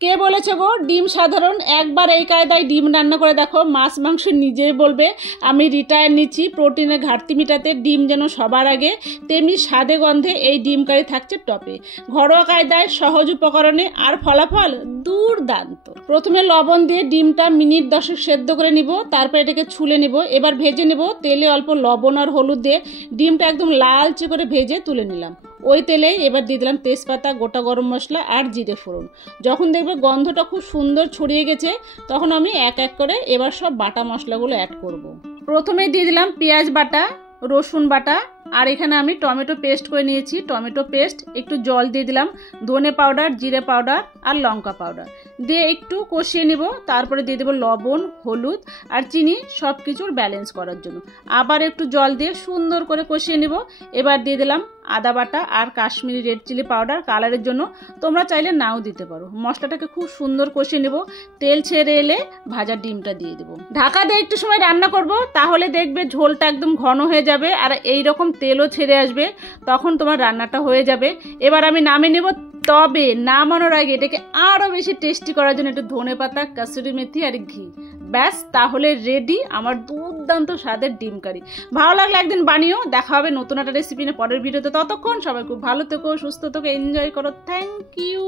কে বলেছে গো ডিম সাধারণ? একবার এই কায়দায় ডিম রান্না করে দেখো, মাছ মাংস নিজেই বলবে আমি রিটায়ার নিচ্ছি। প্রোটিনের ঘাটতি মেটাতে ডিম যেন সবার আগে, তেমনি স্বাদে গন্ধে এই ডিম কারি থাকছে টপে। ঘরোয়া কায়দায় সহজ উপকরণে আর ফলাফল দুর্দান্ত। প্রথমে লবণ দিয়ে ডিমটা মিনিট 10 সেদ্ধ করে নিব, তারপর এটাকে ছুলে নিব। এবার ভেজে নেব তেলে অল্প লবণ আর হলুদ দিয়ে ডিমটা একদম লালচে করে ভেজে তুলে নিলাম। ওই তেলেই এবার দিয়ে দিলাম তেজপাতা, গোটা গরম মশলা আর জিরে ফোড়ন। যখন দেখবে গন্ধটা খুব সুন্দর ছড়িয়ে গেছে, তখন আমি এক এক করে এবার সব বাটা মশলাগুলো অ্যাড করব। প্রথমে দিয়ে দিলাম পেঁয়াজ বাটা, রসুন বাটা, আর এখানে আমি টমেটো পেস্ট করে নিয়েছি। টমেটো পেস্ট, একটু জল দিয়ে দিলাম, ধনে পাউডার, জিরে পাউডার আর লঙ্কা পাউডার দিয়ে একটু কষিয়ে নিব। তারপরে দিয়ে দেবো লবণ, হলুদ আর চিনি, সব কিছুর ব্যালেন্স করার জন্য। আবার একটু জল দিয়ে সুন্দর করে কষিয়ে নিব। এবার দিয়ে দিলাম আদা বাটা আর কাশ্মীরি রেড চিলি পাউডার কালারের জন্য, তোমরা চাইলে নাও দিতে পারো। মশলাটাকে খুব সুন্দর কষিয়ে নেব। তেল ছেড়ে এলে ভাজা ডিমটা দিয়ে দেবো। ঢাকা দিয়ে একটু সময় রান্না করব, তাহলে দেখবে ঝোলটা একদম ঘন হয়ে যাবে আর এই রকম তেলও ছেড়ে আসবে, তখন তোমার রান্নাটা হয়ে যাবে। এবার আমি নামিয়ে নেব। তবে নামানোর আগে এটাকে আরও বেশি টেস্টি করার জন্য একটু ধনে পাতা, কাসুরি মেথি আর ঘি, ব্যাস তাহলে রেডি আমার দুর্দান্ত স্বাদের ডিম কারি। ভালো লাগলে একদিন বানিও। দেখা হবে নতুন একটা রেসিপি নিয়ে পরের ভিডিওতে। ততক্ষণ সবাই খুব ভালো থেকো, সুস্থ থেকো, এনজয় করো। Thank you.